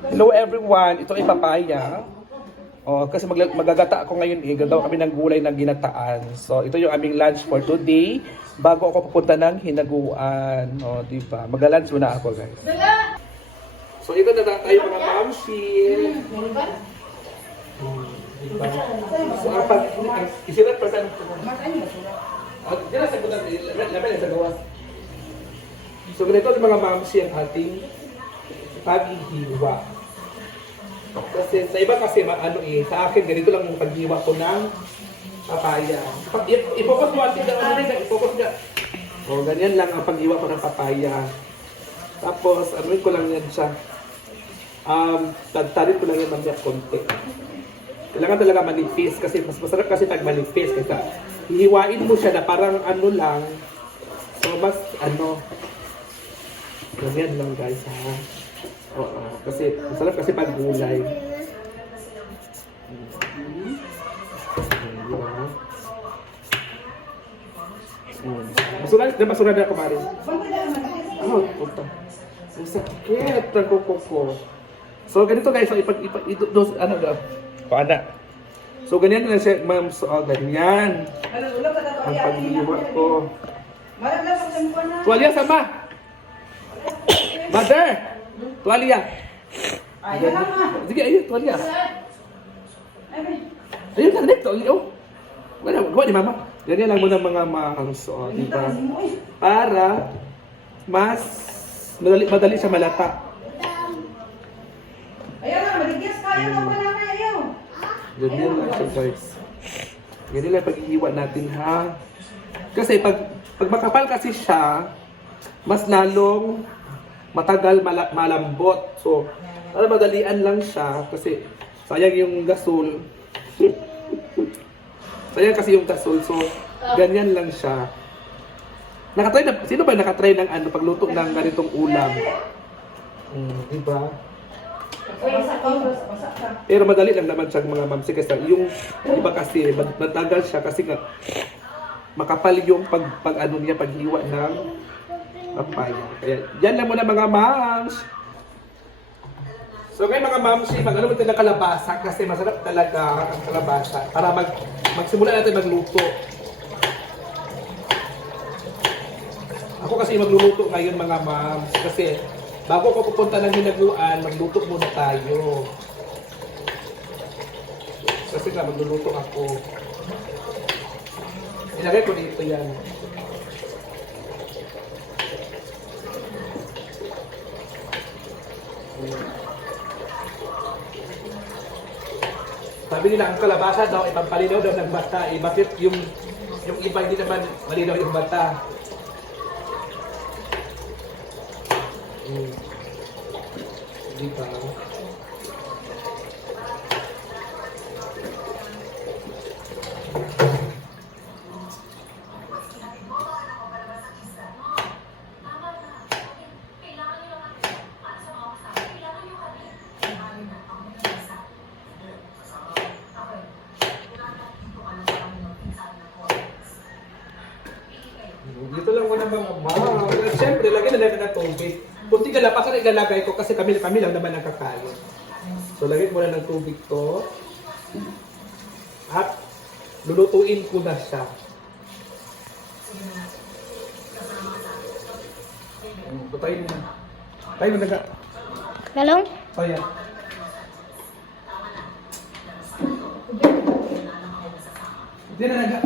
Hello everyone, ito ay papaya. Oh, kasi magagata ako ngayon eh. Gagawa kami ng gulay na ginataan. So, ito yung aming lunch for today. Bago ako pupunta ng hinaguan. Oh, di ba? Mag-lunch muna ako, guys. So, ito na tayo mga mamsi. Diba? So, ang isirat pa saan? Diyan sa bulan, laban sa gawas. So, ganito yung mga mamsi ang ating paghihiwa. Kasi sa iba kasi sa akin ganito lang yung paghiwa ko ng papaya. I-focus mo atin i-focus ka. O, ganyan lang ang paghiwa ko ng papaya. Tapos, anuin ko lang yan siya. Tagtarin ko lang yan mamaya konti. Kailangan talaga manipis kasi mas masarap kasi pag manipis. Kasi hihiwain mo siya na parang lang. So, mas ganyan lang guys ha. Oo, kasi masarap kasi pag gulay. Masunod na ako marin. Oh, puta. Ang sakit ng kuko ko. So, ganito guys, So, ganyan na siya, ma'am. So, ganyan. Ang pag-iwa ko. Tuwalya sama! Mother! Tuwalya. Ayan na ma. Sige, ayun, tuwalya. Ayun na, dito. Gawa ni mama. Ganyan lang muna mga mahangso. Diba? Para mas madali siya malata. Ayun na, maligyan kayo na wala na ayaw. Ganyan lang siya guys. Ganyan lang pag-iiwa natin ha. Kasi pag makapal kasi siya, mas lalong matagal malambot. So, para madalian lang siya kasi sayang yung gasol. Sayang kasi yung gasol. So, ganyan lang siya. Sino ba nakatry ng pagluto ng ganitong ulam? Diba? Pero madali lang naman siya mga mamsi kasi yung iba kasi matagal siya kasi makapal yung paghiwa ng papaya. Kaya, yan lang muna mga moms. So ngayon mga moms, mag-ano natin ng kalabasa kasi masarap talaga ang kalabasa para magsimula natin magluto. Ako kasi magluluto ngayon mga moms kasi bago ko pupunta ng hinaguan, magluto muna tayo. Kasi nga magluluto ako. Ilagay ko dito yan. Sabi nila ang kalabasa daw ipampalinaw daw ng mata. Bakit yung iba hindi naman malinaw yung mata? Diba? Dito lang muna mga mama. Siyempre, lagyan na natin ng tubig. Kunti galapasan ilalagay ko kasi kami lang naman ang kakain. So, lagyan muna ng tubig to. At lulutuin ko na siya. Patayin mo na. Tayo na nga. Galong? Oh, yan. Hindi na naga.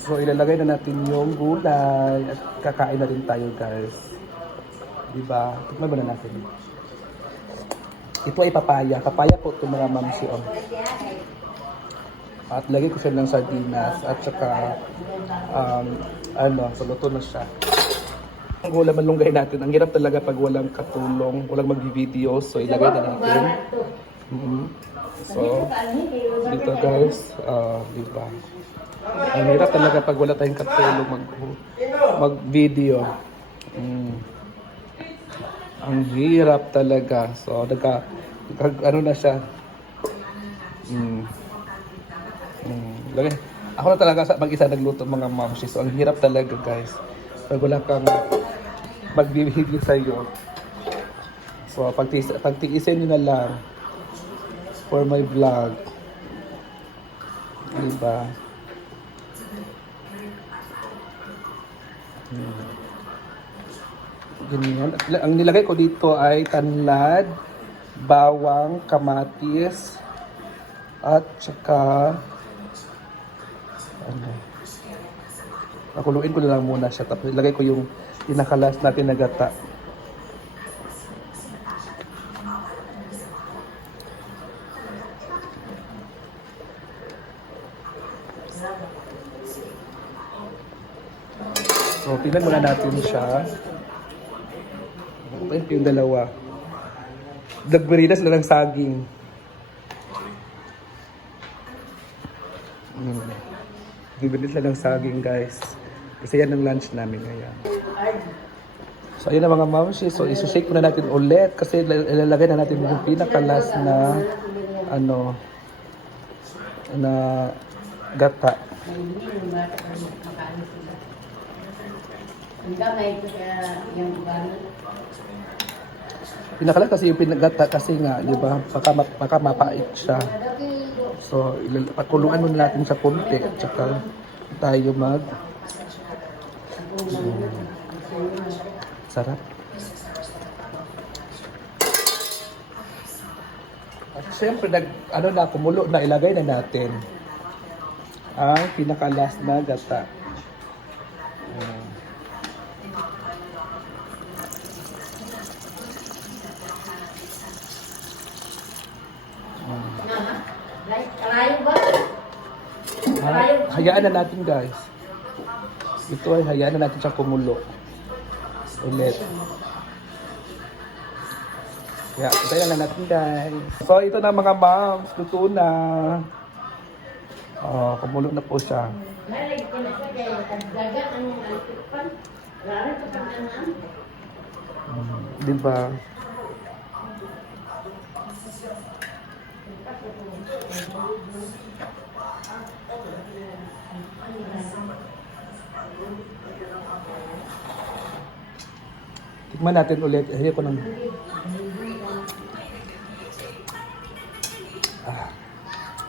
So, ilalagay na natin yung gulay at kakain na rin tayo, guys. Diba? Tikman muna natin. Ito ay papaya. Papaya po ito mga mamsi. At lagay ko siya ng sardinas at saka so luto na siya. Ang gulay malunggay natin. Ang hirap talaga pag walang katulong, walang mag-video. So, ilagay na natin. So, dito guys, diba? Ang hirap talaga pag wala tayong katulong mag-video. Ang hirap talaga. So, ano na siya. Lagi. Ako na talaga mag-isa nagluto mga momshi. So, ang hirap talaga guys. Pag wala kang magbibigay sa'yo. So, pagtiisin nyo na lang for my vlog. Diba? Ganyan. Ang nilagay ko dito ay tanlad, bawang, kamatis, at saka ano, pakuluin ko na lang muna siya. Tapos ilagay ko yung pinakalas natin na gata. So, tingnan muna natin siya. Ito yung dalawa. Dagbarina sila ng saging. Dagbarina sila ng saging, guys. Kasi yan ang lunch namin ngayon. So, ayun na mga mamsi. So, isi-shake muna natin ulit. Kasi ilalagay na natin yung pinakalas na ano na gata. Pinakalas kasi yung pinagata kasi nga, di ba? Baka mapait siya. So, pakuluan muna natin sa konti at saka tayo sarap. At syempre, kumulo na, ilagay na natin ang pinakalas na gata. Hayaan na natin, guys. Ito ay hayaan na natin siya kumulo ulit. Kaya, tayo na natin, guys. So, ito na mga moms. Luto na. Oh, kumulo na po siya. Diba? Tikman natin ulit. Hindi ko nang...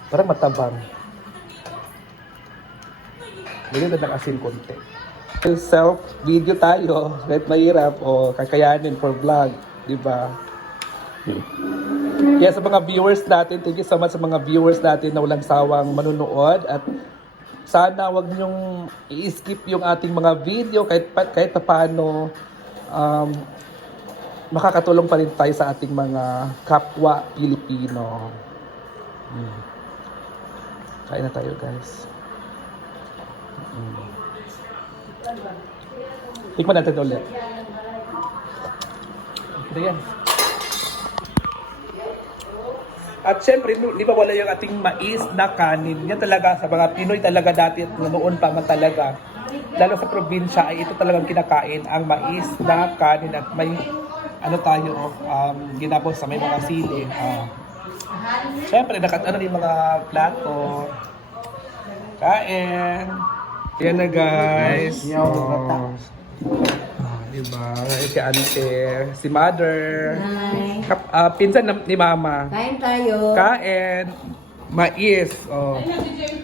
parang matabang. Bili na ng asin konti. Self-video tayo. Kahit mahirap o kakayanin for vlog. Diba? Kaya sa mga viewers natin, thank you so much sa mga viewers natin na walang sawang manunood. At sana wag niyong i-skip yung ating mga video kahit paano makakatulong pa rin tayo sa ating mga kapwa Pilipino. Kain na tayo, guys. Tikman natin ulit. Ito yan. At syempre, di ba wala yung ating mais na kanin. Yan talaga sa mga Pinoy talaga dati at noon pa man talaga. Lalo sa probinsya ay ito talagang kinakain ang mais na kanin at may ginabos sa may mga sili. Syempre, yung mga plato. Kain. Yan na, guys. Diba? Si ante, si mother. Hi. Pinsan ni mama. Kain tayo. Kain. Mais.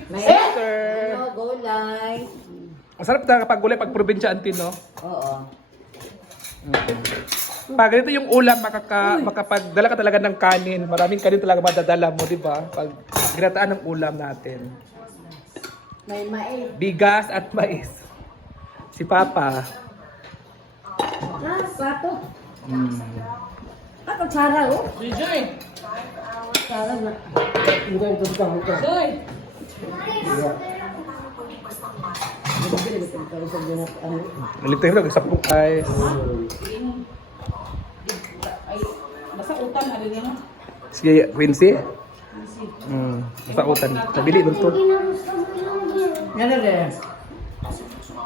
May Sister. gulay. Masarap na kapag gulay pag probinsya, auntie, no? Oo. Pag ganito yung ulam, makapagdala ka talaga ng kanin. Maraming kanin talaga madadala mo, di ba? Pag ginataan ng ulam natin. May mais. Bigas at mais. Si Papa. Pato. Pato Sara, oh. Joy! Sara na. Hindi ko ito. Joy! Nalito yun, sa pong guys. Ay, basta utang na rin yun. Si Quincy. Basta utan. Nabili doon to. Yan na rin.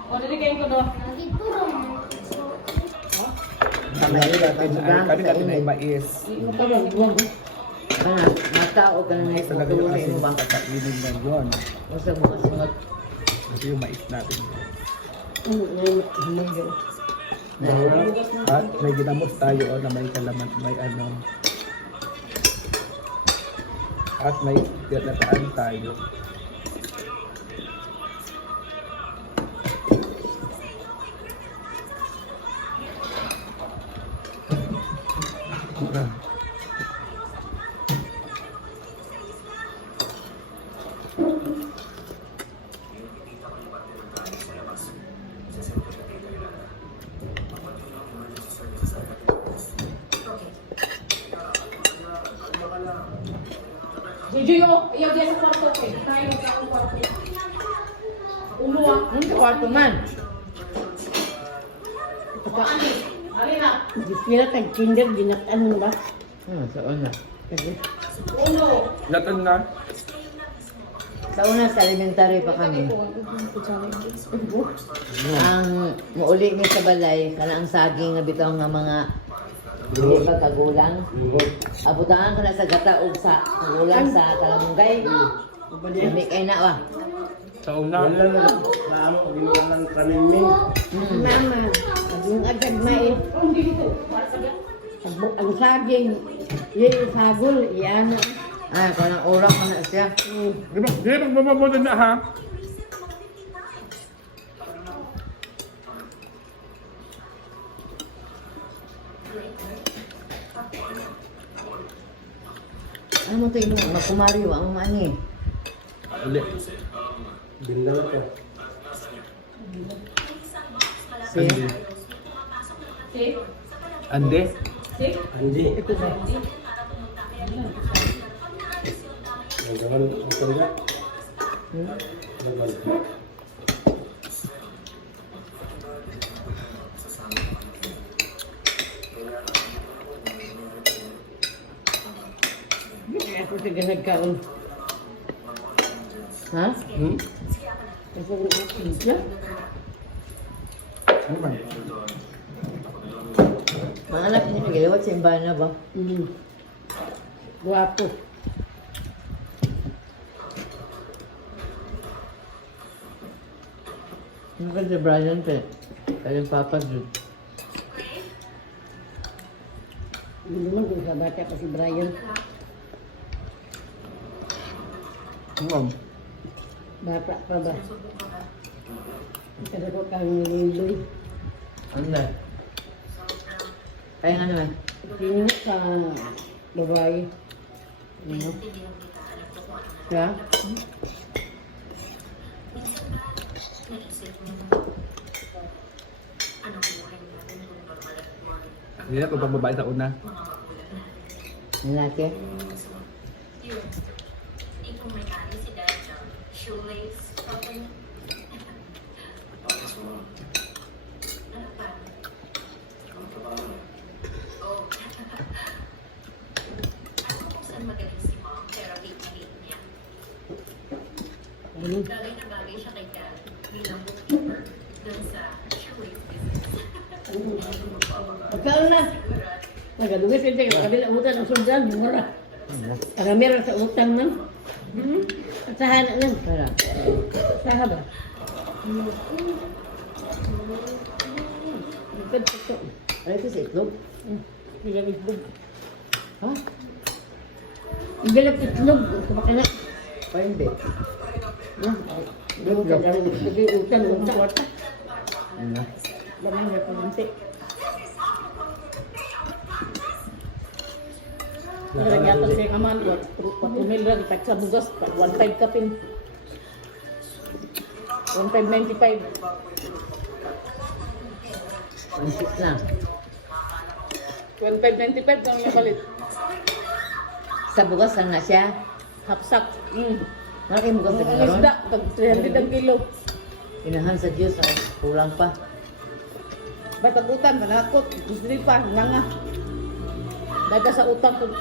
O, nalikayin ko doon. Kami natin ay mais. Matao ka na Mais talaga yung asin. Kakainin na yun. Basta mo kasunod. Ito yung mais natin. At may ginamos tayo na may kalaman, may ano. At may ginataan tayo. Jojo, ayaw diyan sa kwarto eh. Tayo sa kwarto. Ulo ah. Ang kwarto man. Ari na. Gisira tag kinder ginataan mo ba? Sa una. Kasi Ulo. Latan na. Sa una, sa elementary pa kami. Ang muuli ni sa balay, kana ang saging nga bitaw nga mga hindi pa kagulang. Abutangan ka na sa gata o sa kagulang sa kalamungay. Kami kay na ba? Sa una. mama, ang agad na eh. Ang saging, yung sagol, yan. Ay, kanang oras ka na siya. Di ba magmamamunan na ha? Ano mo ito yung magkumaryo ang mani? Uli. Si? Si? Ande. Si? Ito na. Ako sige nagkaon. Ha? Hmm? Ako siya. Ano ba? Mga anak niya nagaliwat sa imbana ba? Guwapo. Ano ka si Brian pe? Kayang papa dun. Hindi naman kung sa bata pa si Brian. Bata pa ba? Kasi ko kang nililoy. Ano na? Kaya nga naman. Tingin sa babae. Ano? Siya? Hindi na kung babae sa una. Lalaki? Ano? Pagkaon na. Nagadugas yun siya. Kabila utan ang sundan. Mura. Kagamira sa utan man. At sahan na lang. Tara. Saha ba? Ikad ito. Ano ito sa itlog? Igalap itlog. Ha? Igalap itlog. Kumakain na. O hindi? Utan. Kasi utan. Utan. Ano? Lamang na kumunti. Nagyatan siya nga man. Patumil lang. Itak sa bugas. 1.5 kapin. 1.595. 1.6 lang. 1.595 kang yung palit. Sa bukas lang na siya. Hapsak. Malaki mo kasi Ang karon. isda. Tag 300 ang kilo. Inahan sa Diyos. Kulang pa. Ba't ang utang? Manakot. Gusto pa. Nga nga. Daga sa utang ko.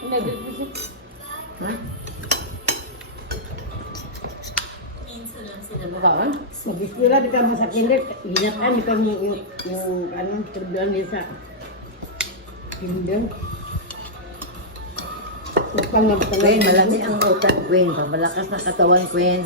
Hindi, Ha? Bukaan? Mag-iskila, di ka masakilit. Hinapan, di ka yung ano, turbulan niya sa kinder. Upang Queen, malaki ang utak, Queen. Pamalakas na katawan, Queen.